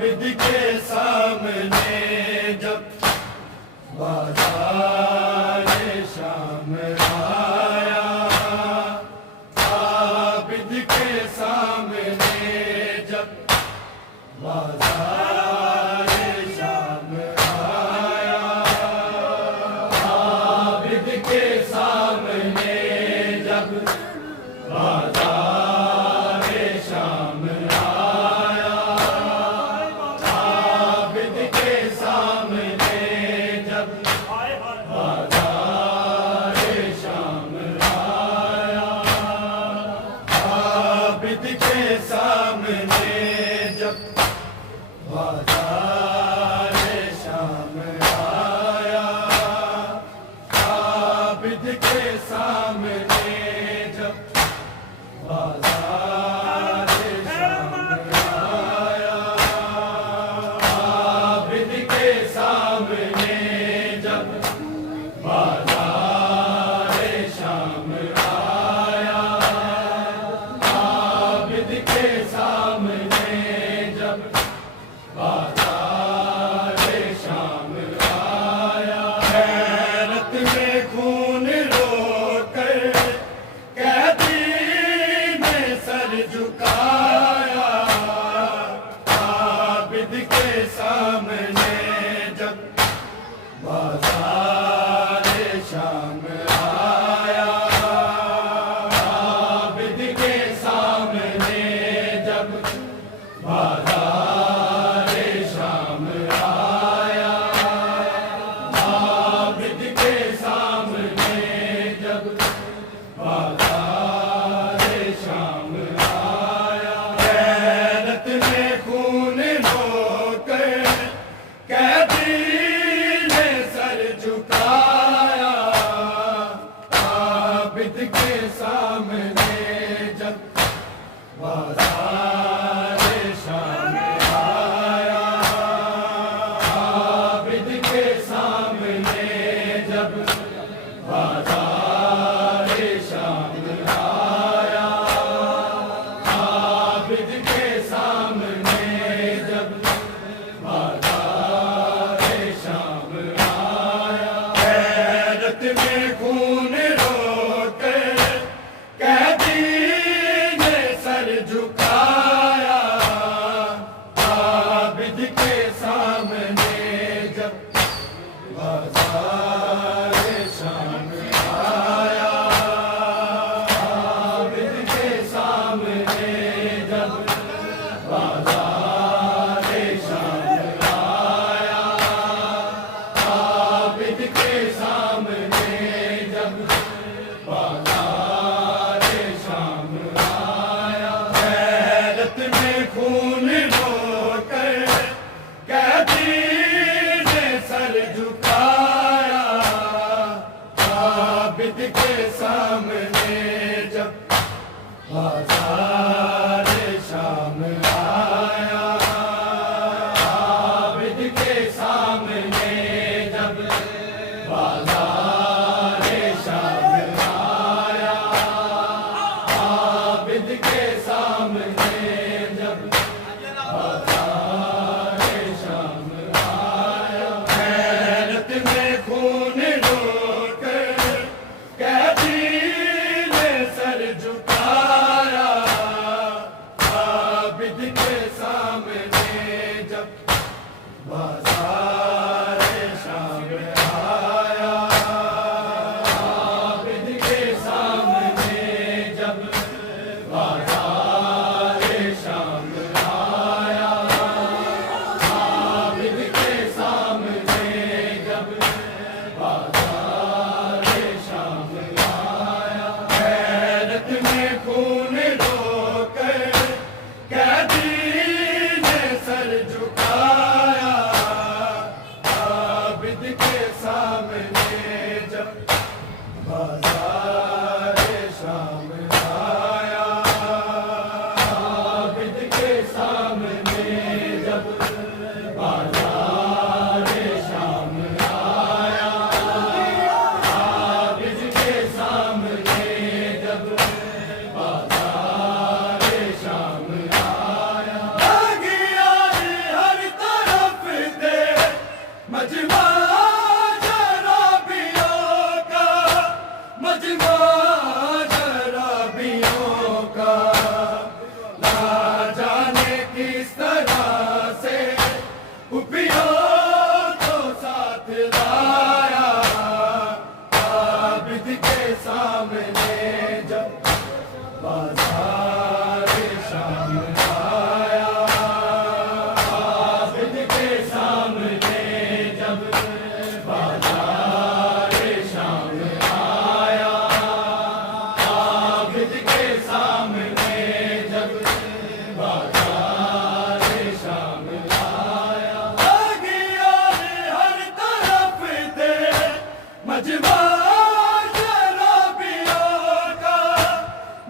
आबिद के सामने जब बाज़ार शाम आया, आबिद के सामने जब बाज़ार शाम आया, आबिद के सामने जब बाज़ार शाम आया, आबिद के सामने जब बाज़ार शाम आया, आबिद के सामने जब बाज़ार शाम आया, आबिद के सामने जब बाज़ार शाम आया, आबिद के सामने जब बाज़ार शाम आया, आबिद के सामने जब बाज़ार शाम आया, हैरत में खून रोकर कैदी ने सर झुकाया, आबिद के सामने जब बाज़ार शाम आया, आबिद के सामने जब बाज़ार शाम आया, आबिद के सामने जब बाज़ार शाम आया, हैरत में खून होकर कैदी ने सर झुकाया, आबिद के सामने जब बाज़ार शाम आया, आबिद के सामने जब बाज़ार शाम आया, आबिद के सामने जब बाज़ार शाम आया, हैरत में खून रोकर कैदी ने सर झुकाया, आबिद के सामने जब बाज़ार शाम आया, आबिद के सामने जब बाज़ार शाम आया, आबिद के सामने जब बाज़ार शाम आया, हैरत में खून होकर कैदी ने सर झुकाया, आबिद के सामने जब बाज़ार शाम आया, आबिद के सामने जब बाज़ार शाम आया, आबिद के सामने जब बाज़ार शाम आया, हैरत में खून रोकर कैदी ने सर झुकाया, आबिद के सामने जब बाज़ार शाम आया, आबिद के सामने जब बाज़ार शाम आया, आबिद के सामने जब बाज़ार शाम आया, हैरत में खून रोकर कैदी ने सर झुकाया, कुपियों को साथ लाया, आबिद के सामने जब बाजार शाम आया, आबिद के सामने जब बाजार शाम आया, आबिद के सामने जब बाजार शाम आया, आगिया हर तरफ थे मजमा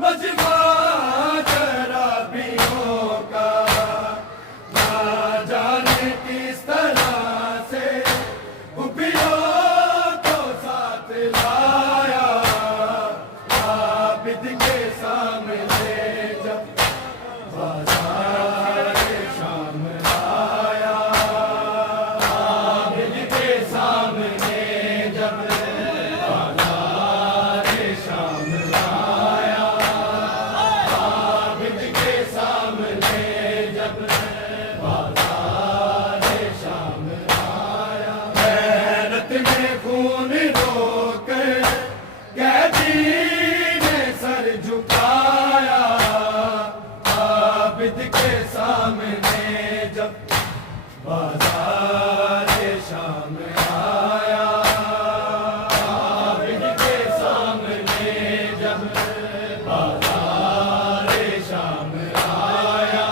मजमा शराबियों का, ना जाने किस तरह से कुपियों को साथ लाया, आबिद के सामने जब बाजार शाम आया, आबिद के सामने जब बाजार शाम आया, आबिद के सामने जब बाजार शाम आया, गैरत में खून रोक कैदी ने सर झुकाया, आबिद के सामने जब बाजार शाम आया, आबिद के सामने जब बाजार शाम आया,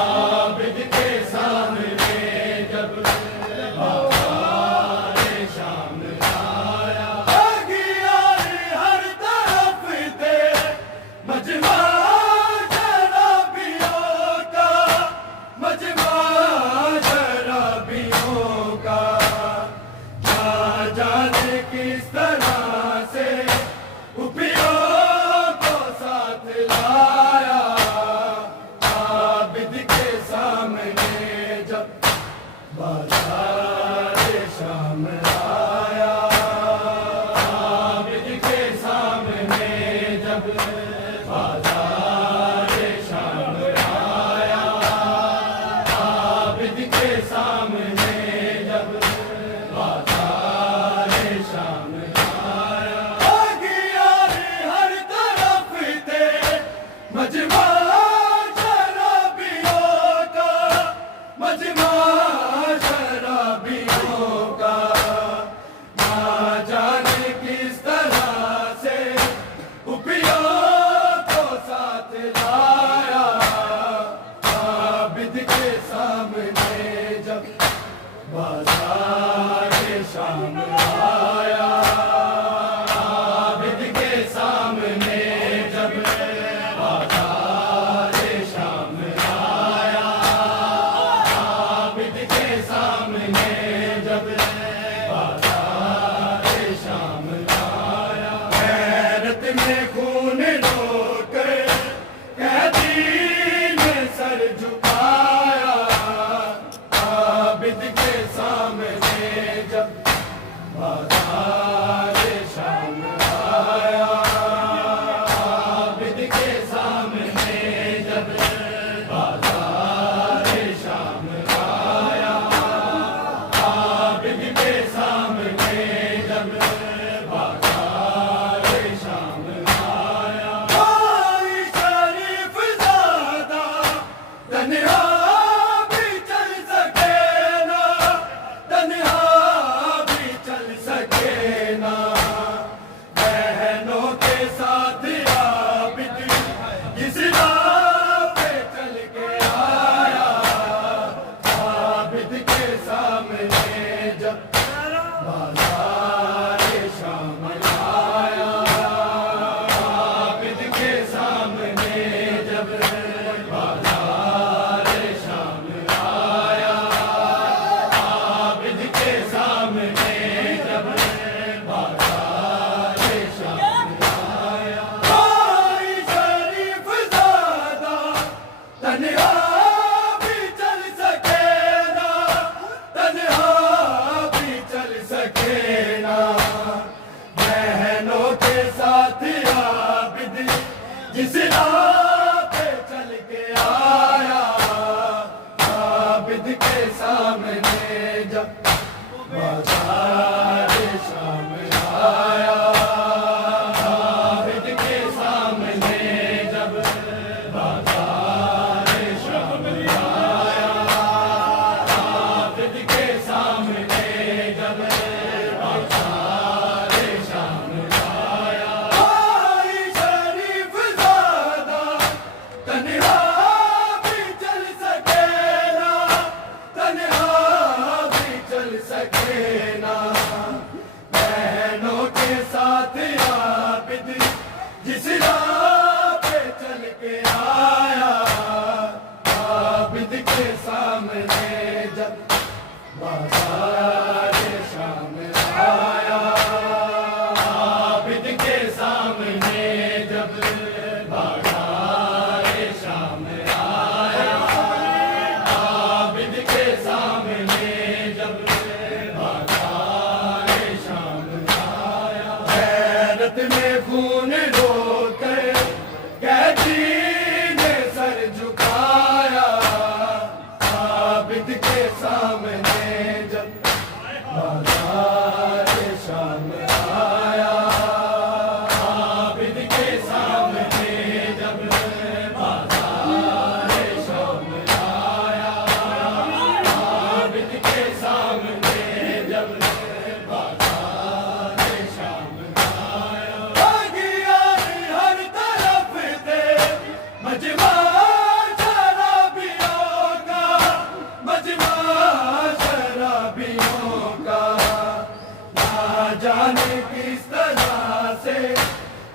आबिद के सामने जब बाजार शाम आया, आगिया हर तरफ थे मजमा शराबियों का, मजमा शराबियों का, ना जाने किस तरह से कुपियों को साथ लाया, आबिद के सामने जब बाजार शाम आया, आबिद के सामने जब बाजार शाम आया, आबिद के सामने जब बाजार शाम आया, आगिया हर तरफ थे मजमा शराबियों का, मजमा के सामने जब बाजार शाम आया, आबिद के सामने जब बाजार शाम आया, आबिद के सामने जब बाजार शाम आया, गैरत में खून रोकर कैदी ने सर झुकाया, आबिद के सामने जब बाजार शाम आया, आबिद के सामने जब बाजार शाम आया, आबिद के सामने जब बाजार शाम आया, भागिया हर तरफ थे मजमा शराबियों का, मजमा शराबियों का, ना जाने किस तरह से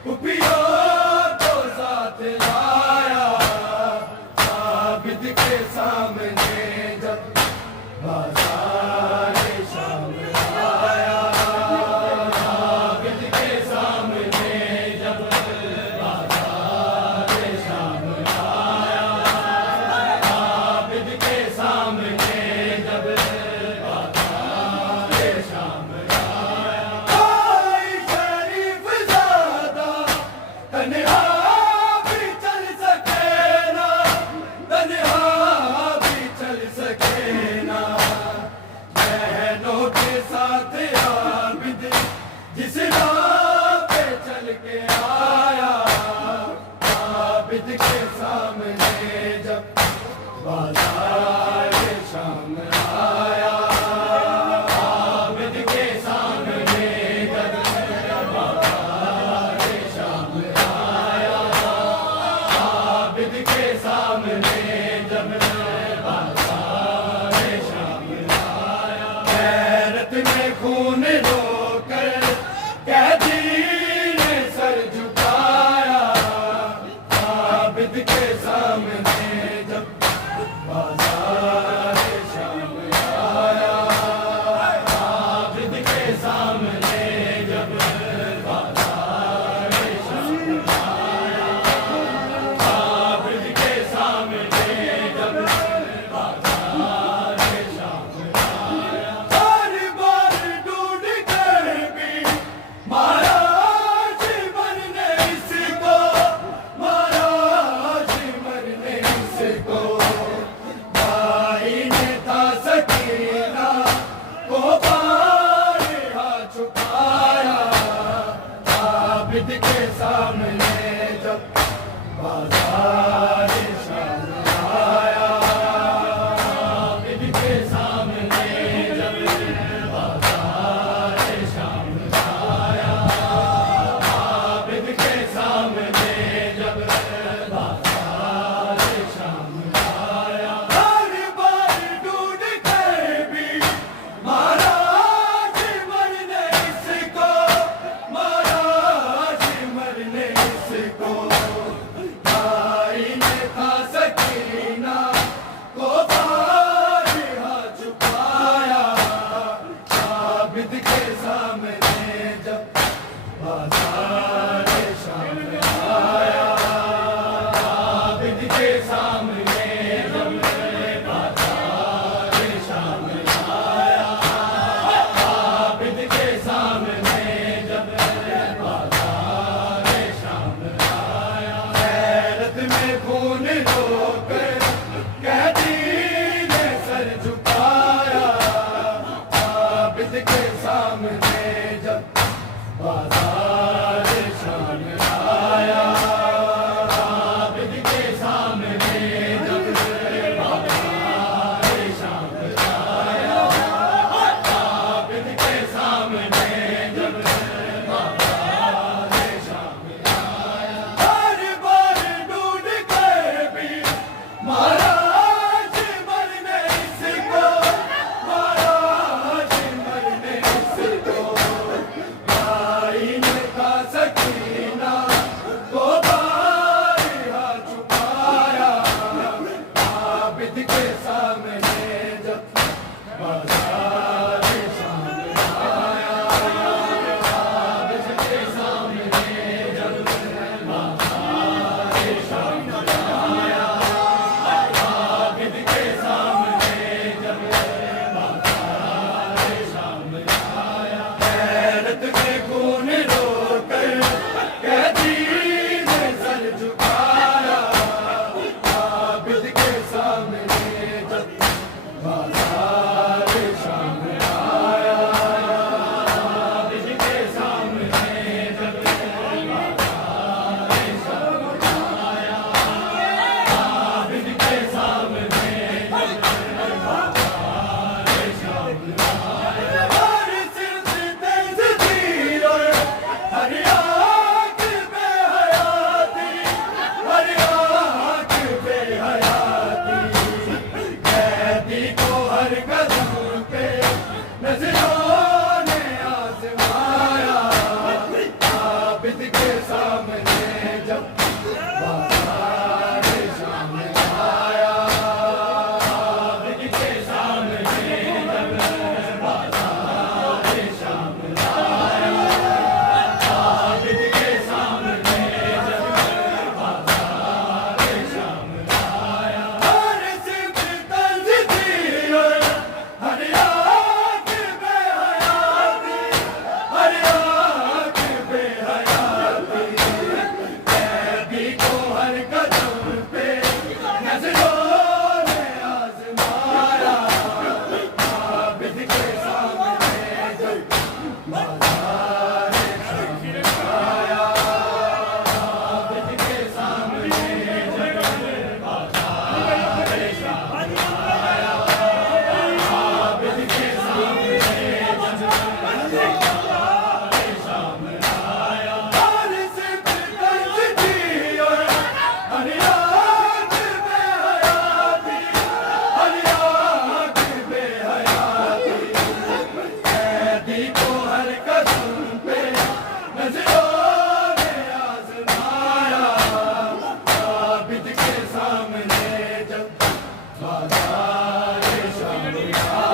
कुपियों को साथ लाया, आबिद के सामने जब बाजार शाम आया, आबिद के सामने जब बाजार शाम आया, आबिद के सामने जब बाजार शाम आया, कोई शरीफ ज़ादा तन्हा भी चल सके ना, तन्हा भी चल सके ना, बहनों के साथ आबिद जिस राह पे चल के आया, आबिद के सामने जब बाजार शाम आया, आबिद के सामने जब बाजार शाम आया, आबिद के सामने जब बाजार शाम आया, गैरत में खून रोकर कैदी ने सर झुकाया, आबिद के सामने जब बाजार शाम आया, आबिद के सामने जब बाजार शाम आया, आबिद के सामने जब के सामने जब बाजार शाम आया, आबिद के सामने जब बाजार शाम आया, आबिद के सामने जब बाजार शाम आया, गैरत में खून रोकर कैदी ने सर झुकाया, आबिद के सामने जब बाजार शाम आया, आबिद के सामने जब बाजार शाम आया, आबिद के सामने जब बाजार शाम आया, हर सिर्फ तेज थी और हर आँख पे हयाती, हर आँख पे हयाती, कैदी को हर कदम पे नजरों ने आजमाया, आबिद के सामने जब बाजार शाम आया, आबिद के सामने जब बाजार शाम आया, आबिद के सामने जब बाजार शाम आया, हर सिर्फ तंज थी और हर आँख पे हयाती, हर आँख पे हयाती, कैदी को हर कदम पे नजरों ने आजमाया, आबिद के सामने जब बाजार शाम आया, आबिद के सामने जब बाजार शाम आया, आबिद के सामने जब बाजार शाम आया, हर सिर्फ तंज थी और हर आँख पे हयाती, हर आँख पे हयाती, कैदी को हर कदम पे नजरों ने आजमाया, आबिद के सामने जब बाजार शाम आया,